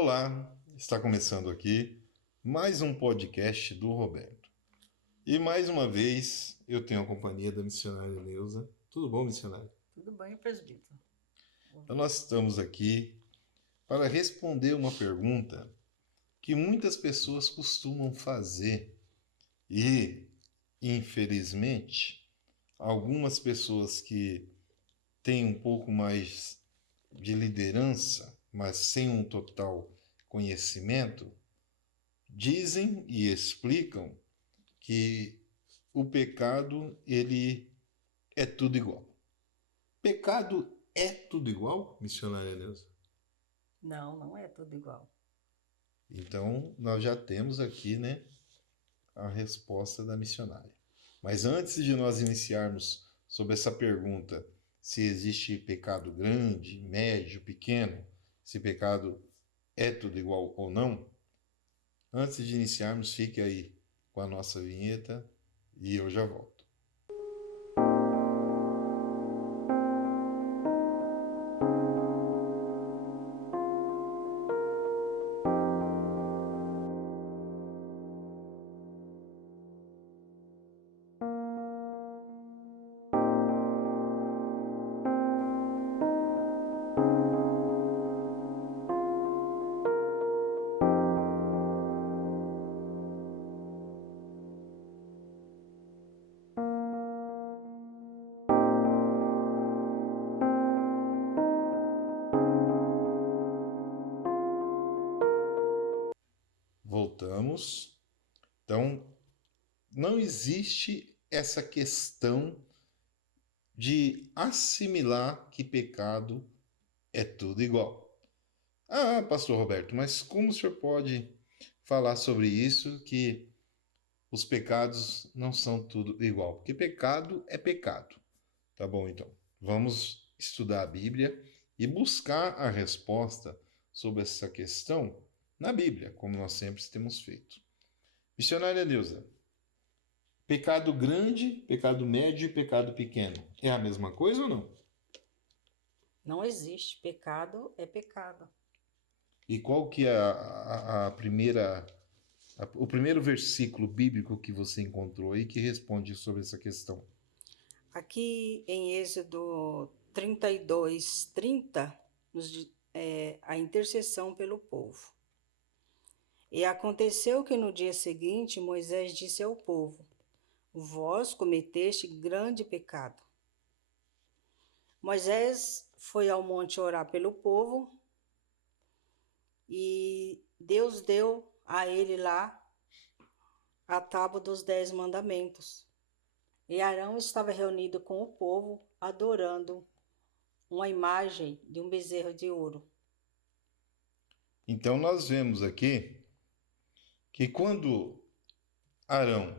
Olá, está começando aqui mais um podcast do Roberto. E mais uma vez eu tenho a companhia da missionária Neuza. Tudo bom, missionária? Tudo bem, presbítero? Então nós estamos aqui para responder uma pergunta que muitas pessoas costumam fazer e, infelizmente, algumas pessoas que têm um pouco mais de liderança, mas sem um total conhecimento, dizem e explicam que o pecado ele é tudo igual. Pecado é tudo igual, missionária Neuza? Não, não é tudo igual. Então nós já temos aqui, né, a resposta da missionária. Mas antes de nós iniciarmos sobre essa pergunta, se existe pecado grande, médio, pequeno, se pecado é tudo igual ou não, antes de iniciarmos, fique aí com a nossa vinheta e eu já volto. Voltamos. Então, não existe essa questão de assimilar que pecado é tudo igual. Ah, pastor Roberto, mas como o senhor pode falar sobre isso, que os pecados não são tudo igual? Porque pecado é pecado. Tá bom, então. Vamos estudar a Bíblia e buscar a resposta sobre essa questão na Bíblia, como nós sempre temos feito. Missionária Neuza, pecado grande, pecado médio e pecado pequeno é a mesma coisa ou não? Não existe. Pecado é pecado. E qual que é a primeira, o primeiro versículo bíblico que você encontrou aí que responde sobre essa questão? Aqui em Êxodo 32:30, a intercessão pelo povo. E aconteceu que no dia seguinte Moisés disse ao povo: Vós cometeste grande pecado. Moisés foi ao monte orar pelo povo e Deus deu a ele lá a tábua dos 10 mandamentos. E Arão estava reunido com o povo, adorando uma imagem de um bezerro de ouro. Então nós vemos aqui que quando Arão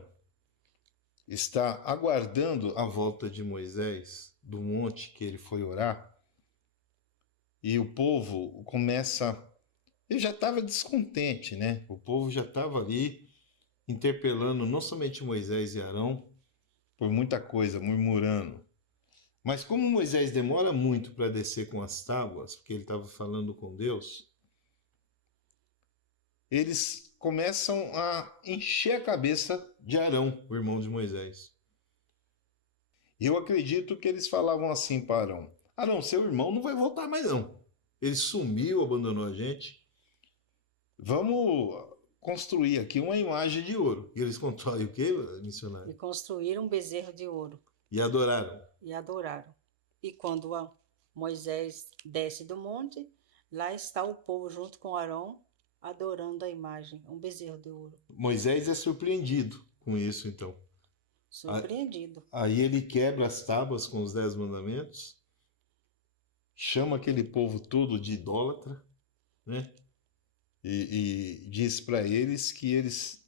está aguardando a volta de Moisés do monte que ele foi orar, e o povo começa. Ele já estava descontente, né? O povo já estava ali interpelando não somente Moisés e Arão por muita coisa, murmurando. Mas como Moisés demora muito para descer com as tábuas, porque ele estava falando com Deus, eles começam a encher a cabeça de Arão, o irmão de Moisés. Eu acredito que eles falavam assim para Arão: Arão, seu irmão não vai voltar mais não. Ele sumiu, abandonou a gente. Vamos construir aqui uma imagem de ouro. E eles constroem o quê, missionário? E construíram um bezerro de ouro E adoraram. e adoraram. E quando Moisés desce do monte, lá está o povo junto com Arão, adorando a imagem, um bezerro de ouro. Moisés é surpreendido com isso, então. Surpreendido. Aí ele quebra as tábuas com os 10 mandamentos, chama aquele povo todo de idólatra, né? E diz para eles que eles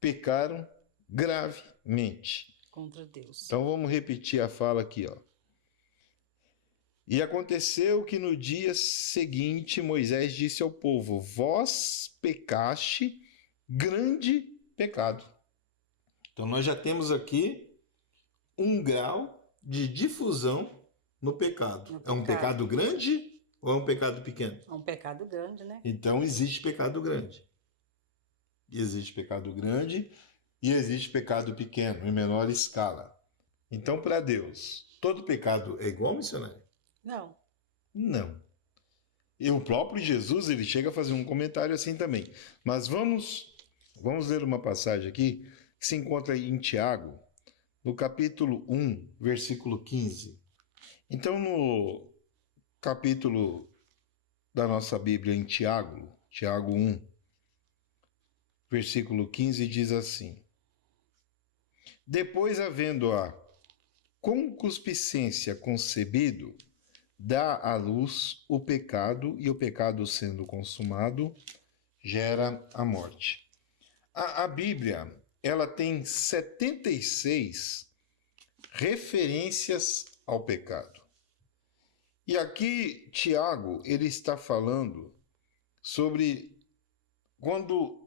pecaram gravemente Contra Deus. Então vamos repetir a fala aqui, ó. E aconteceu que no dia seguinte Moisés disse ao povo: Vós pecaste grande pecado. Então nós já temos aqui um grau de difusão no pecado. É um pecado grande Ou é um pecado pequeno? É um pecado grande, né? Então existe pecado grande. Existe pecado grande e existe pecado pequeno, em menor escala. Então, para Deus, todo pecado é igual, missionário? Não. Não. E o próprio Jesus, ele chega a fazer um comentário assim também. Mas vamos ler uma passagem aqui que se encontra em Tiago, no capítulo 1, versículo 15. Então, no capítulo da nossa Bíblia em Tiago, Tiago 1, versículo 15, diz assim: Depois, havendo a concupiscência concebido, dá à luz o pecado, e o pecado sendo consumado, gera a morte. A Bíblia, ela tem 76 referências ao pecado. E aqui Tiago, ele está falando sobre quando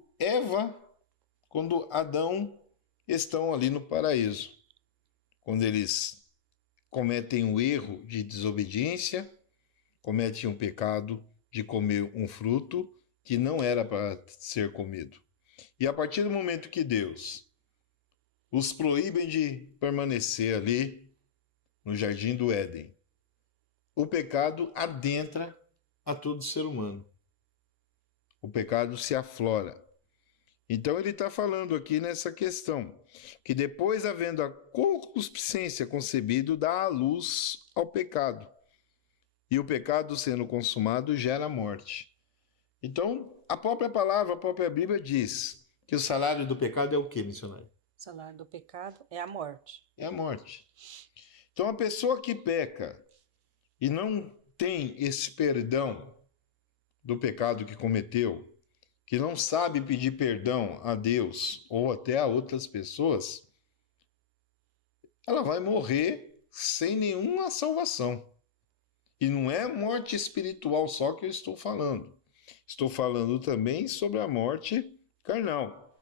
Adão estão ali no paraíso, quando eles cometem o erro de desobediência, cometem um pecado de comer um fruto que não era para ser comido. E a partir do momento que Deus os proíbe de permanecer ali no jardim do Éden, o pecado adentra a todo ser humano. O pecado se aflora. Então ele está falando aqui nessa questão, que depois, havendo a concupiscência concebido, dá à luz ao pecado. E o pecado sendo consumado gera morte. Então, a própria palavra, a própria Bíblia diz que o salário do pecado é o quê, missionário? O salário do pecado é a morte. É a morte. Então, a pessoa que peca e não tem esse perdão do pecado que cometeu, que não sabe pedir perdão a Deus ou até a outras pessoas, ela vai morrer sem nenhuma salvação. E não é morte espiritual só que eu estou falando. Estou falando também sobre a morte carnal.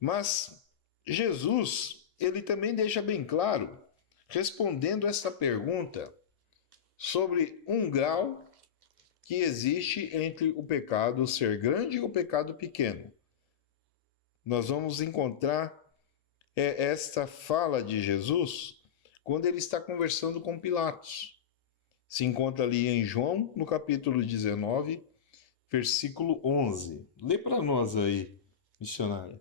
Mas Jesus, ele também deixa bem claro, respondendo essa pergunta, sobre um grau que existe entre o pecado ser grande e o pecado pequeno. Nós vamos encontrar esta fala de Jesus quando ele está conversando com Pilatos. Se encontra ali em João, no capítulo 19, versículo 11. Lê para nós aí, missionário.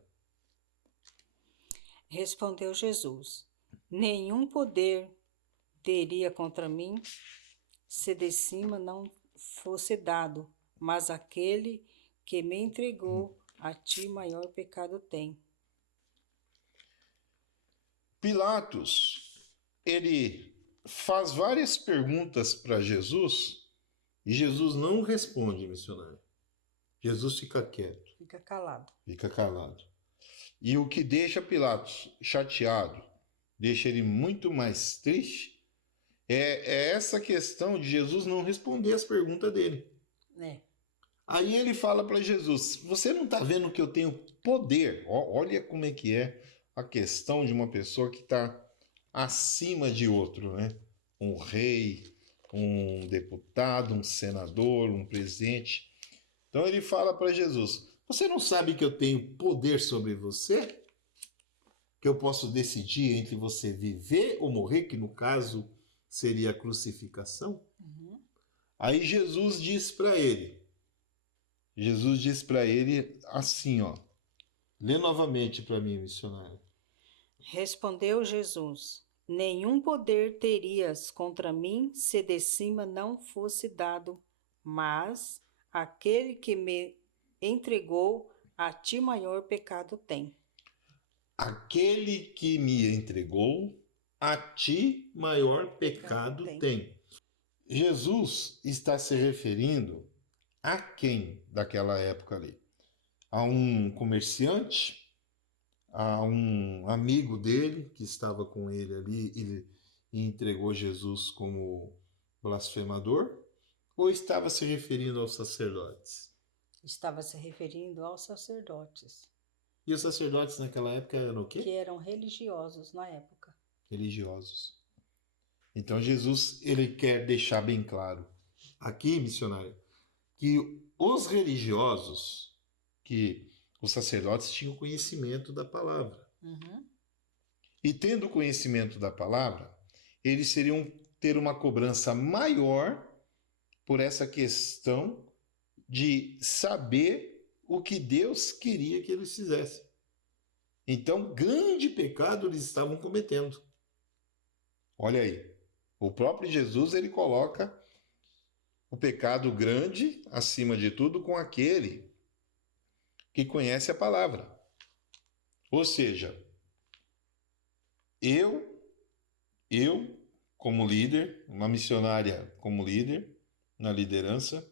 Respondeu Jesus: Nenhum poder teria contra mim se de cima não fosse dado, mas aquele que me entregou a ti maior pecado tem. Pilatos, ele faz várias perguntas para Jesus e Jesus não responde, missionário. Jesus fica quieto, Fica calado. fica calado. E o que deixa Pilatos chateado, deixa ele muito mais triste, é essa questão de Jesus não responder as perguntas dele. É. Aí ele fala para Jesus: Você não está vendo que eu tenho poder? Olha como é que é a questão de uma pessoa que está acima de outro, né? Um rei, um deputado, um senador, um presidente. Então ele fala para Jesus: Você não sabe que eu tenho poder sobre você? Que eu posso decidir entre você viver ou morrer, que no caso seria a crucificação? Uhum. Aí Jesus diz para ele assim, ó. Lê novamente para mim, missionário. Respondeu Jesus: Nenhum poder terias contra mim se de cima não fosse dado, mas aquele que me entregou a ti maior pecado tem. Aquele que me entregou, a ti maior pecado tem. Jesus está se referindo a quem daquela época ali? A um comerciante? A um amigo dele que estava com ele ali e entregou Jesus como blasfemador? Ou estava se referindo aos sacerdotes? Estava se referindo aos sacerdotes, E os sacerdotes naquela época eram o que quê? eram religiosos na época. Religiosos. Então Jesus, ele quer deixar bem claro aqui, missionária, que os religiosos, que os sacerdotes tinham conhecimento da palavra. Uhum. E tendo conhecimento da palavra, eles seriam ter uma cobrança maior por essa questão de saber o que Deus queria que eles fizessem. Então, grande pecado eles estavam cometendo. Olha aí, o próprio Jesus ele coloca o pecado grande acima de tudo com aquele que conhece a palavra. Ou seja, eu como líder, uma missionária como líder, na liderança,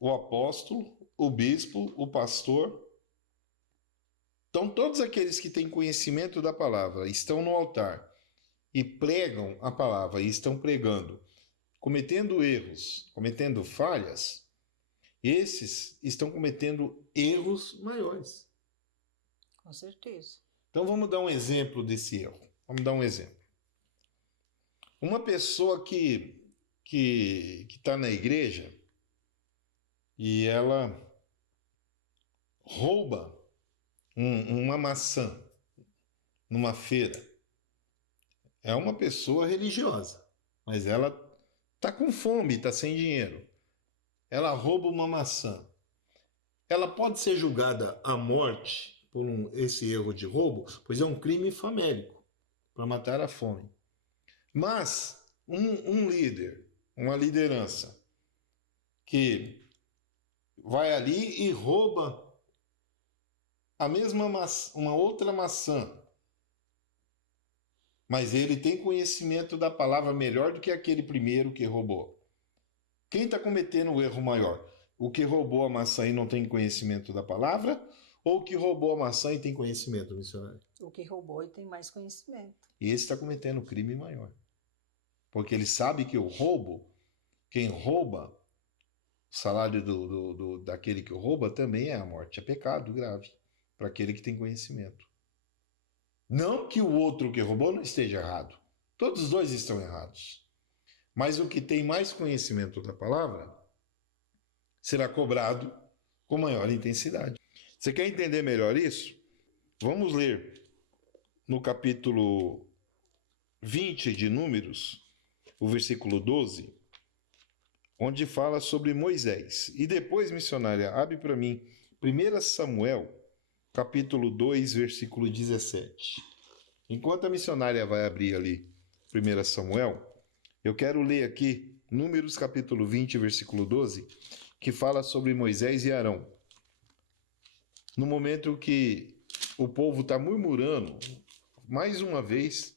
o apóstolo, o bispo, o pastor. Então, todos aqueles que têm conhecimento da palavra estão no altar e pregam a palavra e estão pregando, cometendo erros, cometendo falhas, esses estão cometendo erros maiores. Com certeza. Então, vamos dar um exemplo desse erro. Vamos dar um exemplo. Uma pessoa que está na igreja e ela rouba uma maçã numa feira. É uma pessoa religiosa, mas ela está com fome, está sem dinheiro. Ela rouba uma maçã. Ela pode ser julgada à morte por esse erro de roubo, pois é um crime famélico para matar a fome. Mas um líder, uma liderança, que vai ali e rouba a mesma uma outra maçã, mas ele tem conhecimento da palavra melhor do que aquele primeiro que roubou. Quem está cometendo o erro maior? O que roubou a maçã e não tem conhecimento da palavra? Ou o que roubou a maçã e tem conhecimento, missionário? O que roubou e tem mais conhecimento. E esse está cometendo o crime maior. Porque ele sabe que o roubo, quem rouba, o salário daquele que rouba também é a morte. É pecado grave para aquele que tem conhecimento. Não que o outro que roubou não esteja errado. Todos os dois estão errados. Mas o que tem mais conhecimento da palavra será cobrado com maior intensidade. Você quer entender melhor isso? Vamos ler no capítulo 20 de Números, o versículo 12, onde fala sobre Moisés. E depois, missionária, abre para mim 1 Samuel, capítulo 2, versículo 17. Enquanto a missionária vai abrir ali 1 Samuel, eu quero ler aqui Números capítulo 20, versículo 12, que fala sobre Moisés e Arão. No momento que o povo está murmurando, mais uma vez,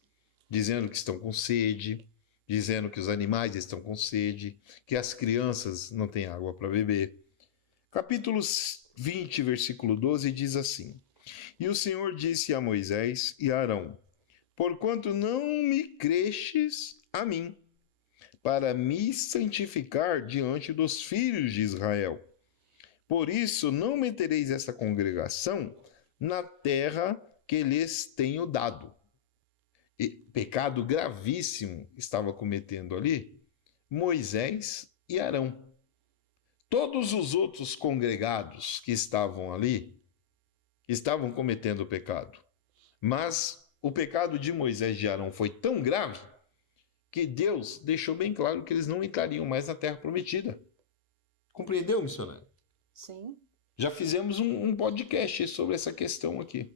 dizendo que estão com sede, dizendo que os animais estão com sede, que as crianças não têm água para beber. Capítulo 20, versículo 12 diz assim: E o Senhor disse a Moisés e a Arão: Porquanto não me crestes a mim, para me santificar diante dos filhos de Israel. Por isso não metereis esta congregação na terra que lhes tenho dado. E pecado gravíssimo estava cometendo ali Moisés e Arão. Todos os outros congregados que estavam ali estavam cometendo pecado. Mas o pecado de Moisés e de Arão foi tão grave que Deus deixou bem claro que eles não entrariam mais na terra prometida. Compreendeu, missionário? Sim. Já fizemos um podcast sobre essa questão aqui.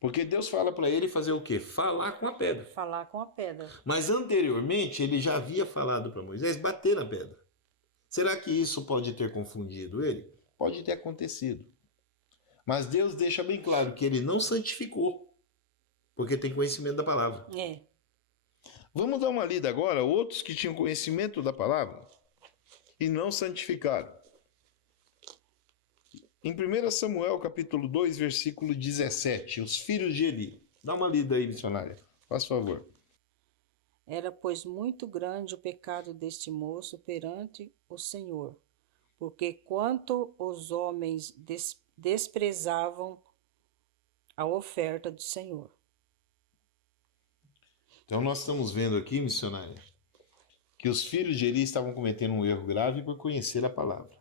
Porque Deus fala para ele fazer o quê? Falar com a pedra. Falar com a pedra. Mas anteriormente ele já havia falado para Moisés bater na pedra. Será que isso pode ter confundido ele? Pode ter acontecido. Mas Deus deixa bem claro que ele não santificou, porque tem conhecimento da palavra. É. Vamos dar uma lida agora, outros que tinham conhecimento da palavra e não santificaram. Em 1 Samuel, capítulo 2, versículo 17, os filhos de Eli. Dá uma lida aí, missionária, faz favor. Era, pois, muito grande o pecado deste moço perante o Senhor, porque quanto os homens desprezavam a oferta do Senhor. Então nós estamos vendo aqui, missionária, que os filhos de Eli estavam cometendo um erro grave por conhecer a palavra.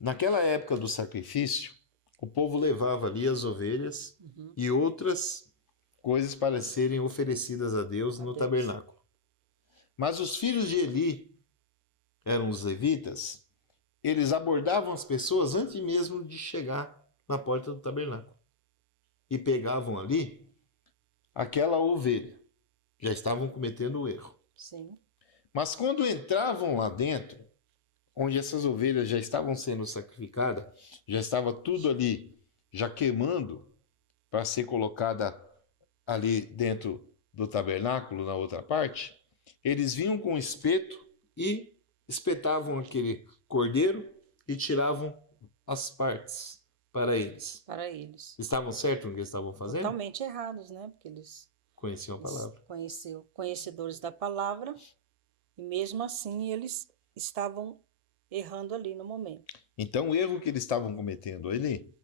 Naquela época do sacrifício, o povo levava ali as ovelhas e outras coisas para serem oferecidas a Deus no tabernáculo. Mas os filhos de Eli, eram os levitas, eles abordavam as pessoas antes mesmo de chegar na porta do tabernáculo. E pegavam ali aquela ovelha. Já estavam cometendo o erro. Sim. Mas quando entravam lá dentro, onde essas ovelhas já estavam sendo sacrificadas, já estava tudo ali já queimando para ser colocada ali dentro do tabernáculo, na outra parte, eles vinham com o espeto e espetavam aquele cordeiro e tiravam as partes para eles. Para eles. Estavam certos no que estavam fazendo? Totalmente errados, né? Porque eles Conheciam a palavra. Conhecedores da palavra, e mesmo assim eles estavam errando ali no momento. Então o erro que eles estavam cometendo ali,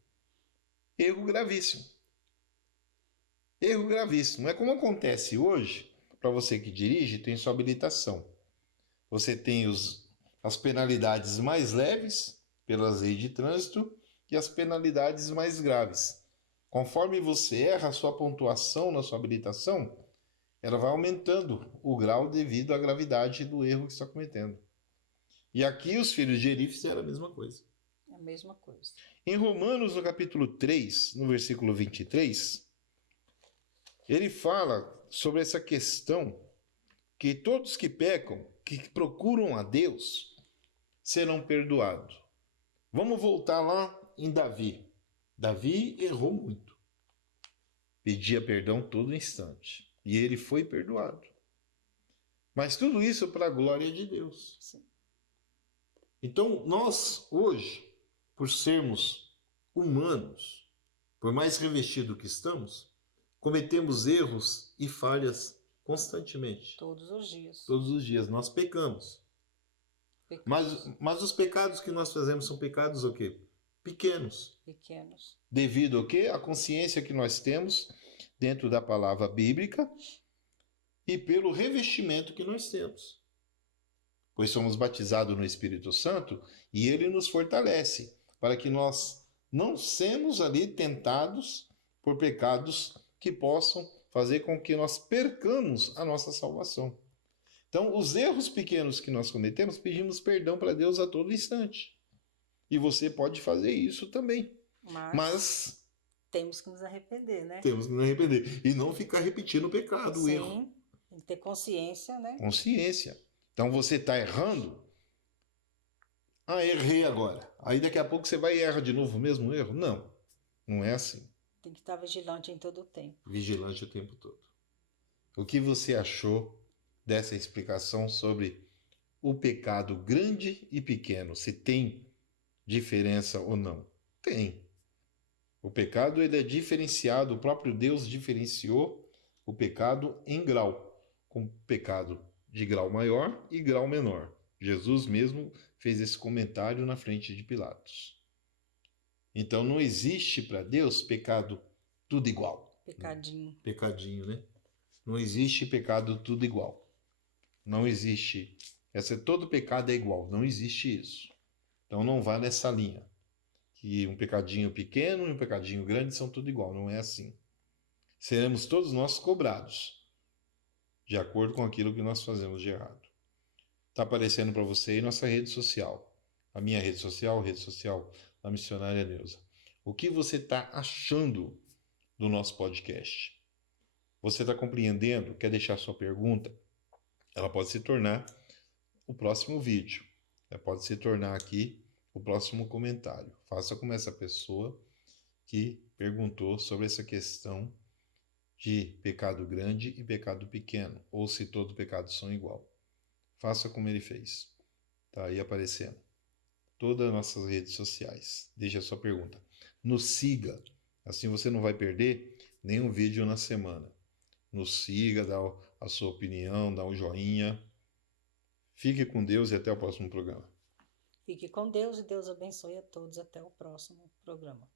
erro gravíssimo. Erro gravíssimo. É como acontece hoje, para você que dirige, tem sua habilitação. Você tem as penalidades mais leves pelas leis de trânsito e as penalidades mais graves. Conforme você erra a sua pontuação na sua habilitação, ela vai aumentando o grau devido à gravidade do erro que você está cometendo. E aqui os filhos de Eli fizeram a mesma coisa. É a mesma coisa. Em Romanos, no capítulo 3, no versículo 23, ele fala sobre essa questão que todos que pecam, que procuram a Deus, serão perdoados. Vamos voltar lá em Davi. Davi errou muito. Pedia perdão todo instante. E ele foi perdoado. Mas tudo isso para a glória de Deus. Sim. Então, nós, hoje, por sermos humanos, por mais revestido que estamos, cometemos erros e falhas constantemente. Todos os dias. Todos os dias nós pecamos. Mas os pecados que nós fazemos são pecados o quê? Pequenos. Pequenos. Devido ao quê? A consciência que nós temos dentro da palavra bíblica e pelo revestimento que nós temos. Pois somos batizados no Espírito Santo e ele nos fortalece para que nós não sejamos ali tentados por pecados que possam fazer com que nós percamos a nossa salvação. Então, os erros pequenos que nós cometemos, pedimos perdão para Deus a todo instante. E você pode fazer isso também. Mas temos que nos arrepender, né? Temos que nos arrepender. E não ficar repetindo o pecado, o erro. Sim, tem que ter consciência, né? Consciência. Então, você está errando. Ah, errei agora. Aí daqui a pouco você vai e erra de novo o mesmo erro? Não, não é assim. Tem que estar vigilante em todo o tempo. Vigilante o tempo todo. O que você achou dessa explicação sobre o pecado grande e pequeno? Se tem diferença ou não? Tem. O pecado ele é diferenciado, o próprio Deus diferenciou o pecado em grau, com pecado de grau maior e grau menor. Jesus mesmo fez esse comentário na frente de Pilatos. Então não existe para Deus pecado tudo igual. Pecadinho. Pecadinho, né? Não existe pecado tudo igual. Não existe. Todo pecado é igual. Não existe isso. Então não vá nessa linha. Que um pecadinho pequeno e um pecadinho grande são tudo igual. Não é assim. Seremos todos nós cobrados de acordo com aquilo que nós fazemos de errado. Está aparecendo para você aí nossa rede social. A minha rede social da Missionária Neuza. O que você está achando do nosso podcast? Você está compreendendo? Quer deixar sua pergunta? Ela pode se tornar o próximo vídeo. Ela pode se tornar aqui o próximo comentário. Faça como essa pessoa que perguntou sobre essa questão de pecado grande e pecado pequeno, ou se todo pecado são igual. Faça como ele fez. Está aí aparecendo. Todas as nossas redes sociais. Deixe a sua pergunta. Nos siga. Assim você não vai perder nenhum vídeo na semana. Nos siga, dá a sua opinião, dá um joinha. Fique com Deus e até o próximo programa. Fique com Deus e Deus abençoe a todos. Até o próximo programa.